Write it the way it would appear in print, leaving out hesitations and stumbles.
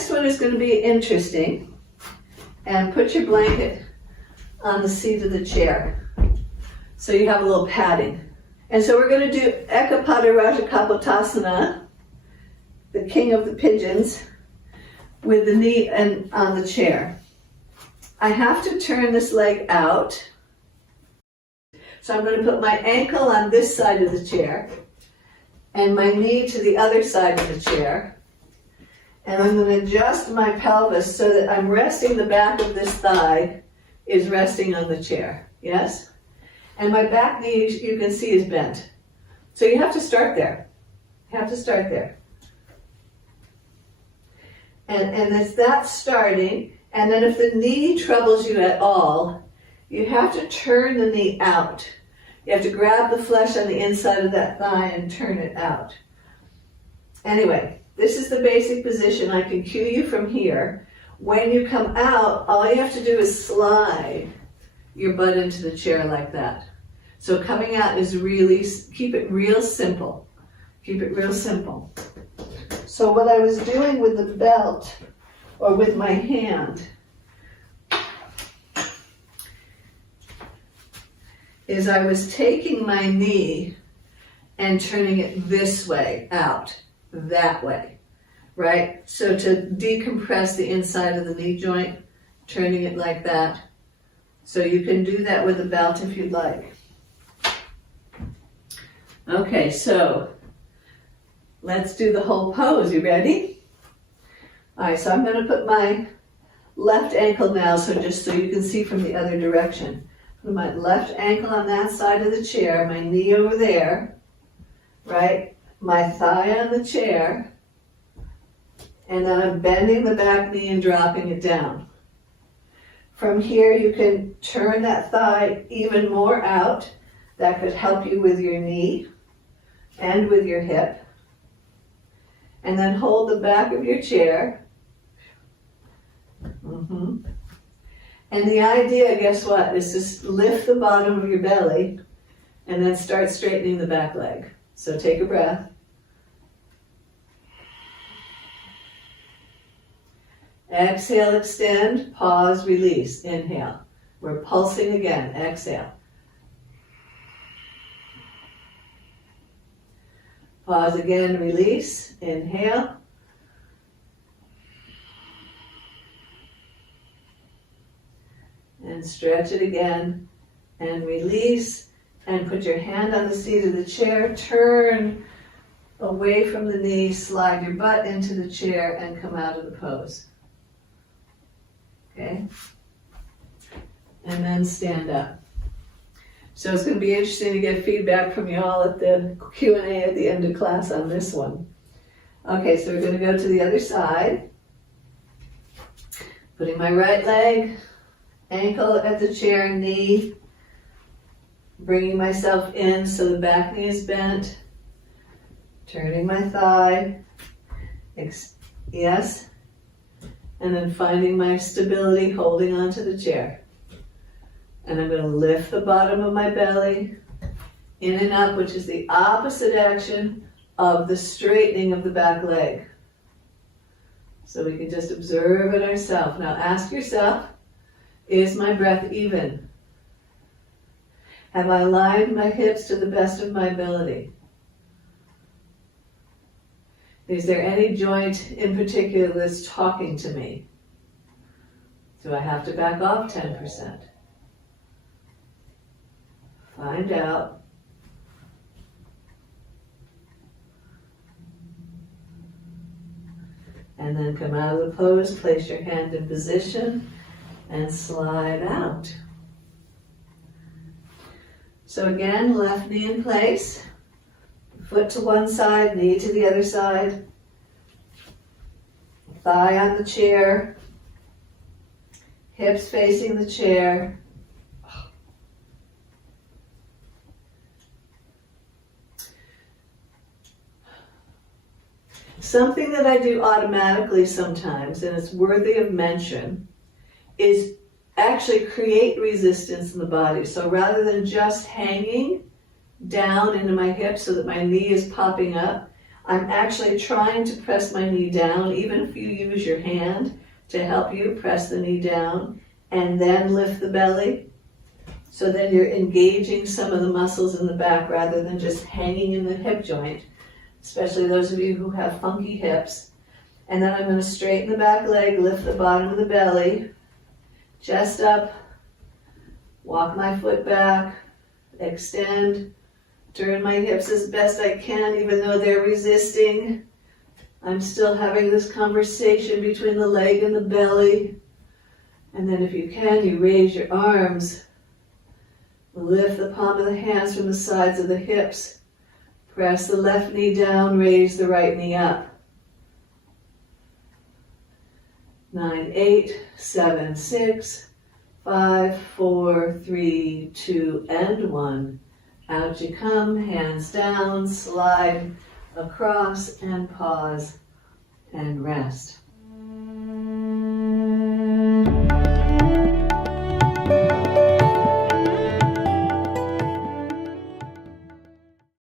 next one is going to be interesting. And put your blanket on the seat of the chair so you have a little padding. And so we're going to do Ekapada Raja Kapotasana, the king of the pigeons, with the knee and on the chair. I have to turn this leg out. So I'm going to put my ankle on this side of the chair and my knee to the other side of the chair. And I'm going to adjust my pelvis so that I'm resting, the back of this thigh is resting on the chair. Yes? And my back knee, you can see, is bent. So you have to start there. You have to start there. And it's that starting. And then if the knee troubles you at all, you have to turn the knee out. You have to grab the flesh on the inside of that thigh and turn it out. Anyway, this is the basic position. I can cue you from here. When you come out, all you have to do is slide your butt into the chair like that. So coming out is really, keep it real simple. Keep it real simple. So what I was doing with the belt, or with my hand, is I was taking my knee and turning it this way out, that way, right? So to decompress the inside of the knee joint, turning it like that. So you can do that with a belt if you'd like. Okay, so let's do the whole pose. You ready? All right, so I'm going to put my left ankle now, so just so you can see from the other direction. Put my left ankle on that side of the chair, my knee over there, right? My thigh on the chair, and then I'm bending the back knee and dropping it down. From here, you can turn that thigh even more out. That could help you with your knee and with your hip. And then hold the back of your chair. And the idea, guess what, is just lift the bottom of your belly and then start straightening the back leg. So take a breath. Exhale, extend, pause, release, inhale. We're pulsing again, exhale. Pause again, release, inhale. And stretch it again, and release, and put your hand on the seat of the chair, turn away from the knee, slide your butt into the chair, and come out of the pose. Okay? And then stand up. So it's going to be interesting to get feedback from you all at the Q&A at the end of class on this one. Okay, so we're going to go to the other side. Putting my right leg, ankle at the chair, knee, bringing myself in so the back knee is bent, turning my thigh, yes, and then finding my stability, holding onto the chair. And I'm going to lift the bottom of my belly, in and up, which is the opposite action of the straightening of the back leg. So we can just observe it ourselves. Now ask yourself, is my breath even? Have I aligned my hips to the best of my ability? Is there any joint in particular that's talking to me? Do I have to back off 10%? Find out. And then come out of the pose, place your hand in position, and slide out. So again, left knee in place, foot to one side, knee to the other side, thigh on the chair, hips facing the chair. Something that I do automatically sometimes, and it's worthy of mention, is actually create resistance in the body. So rather than just hanging down into my hips so that my knee is popping up, I'm actually trying to press my knee down, even if you use your hand to help you press the knee down and then lift the belly. So then you're engaging some of the muscles in the back rather than just hanging in the hip joint, especially those of you who have funky hips. And then I'm going to straighten the back leg, lift the bottom of the belly, chest up, walk my foot back, extend, turn my hips as best I can, even though they're resisting. I'm still having this conversation between the leg and the belly. And then if you can, you raise your arms. Lift the palm of the hands from the sides of the hips. Press the left knee down, raise the right knee up. 9, 8, 7, 6, 5, 4, 3, 2, and 1. Out you come, hands down, slide across and pause and rest.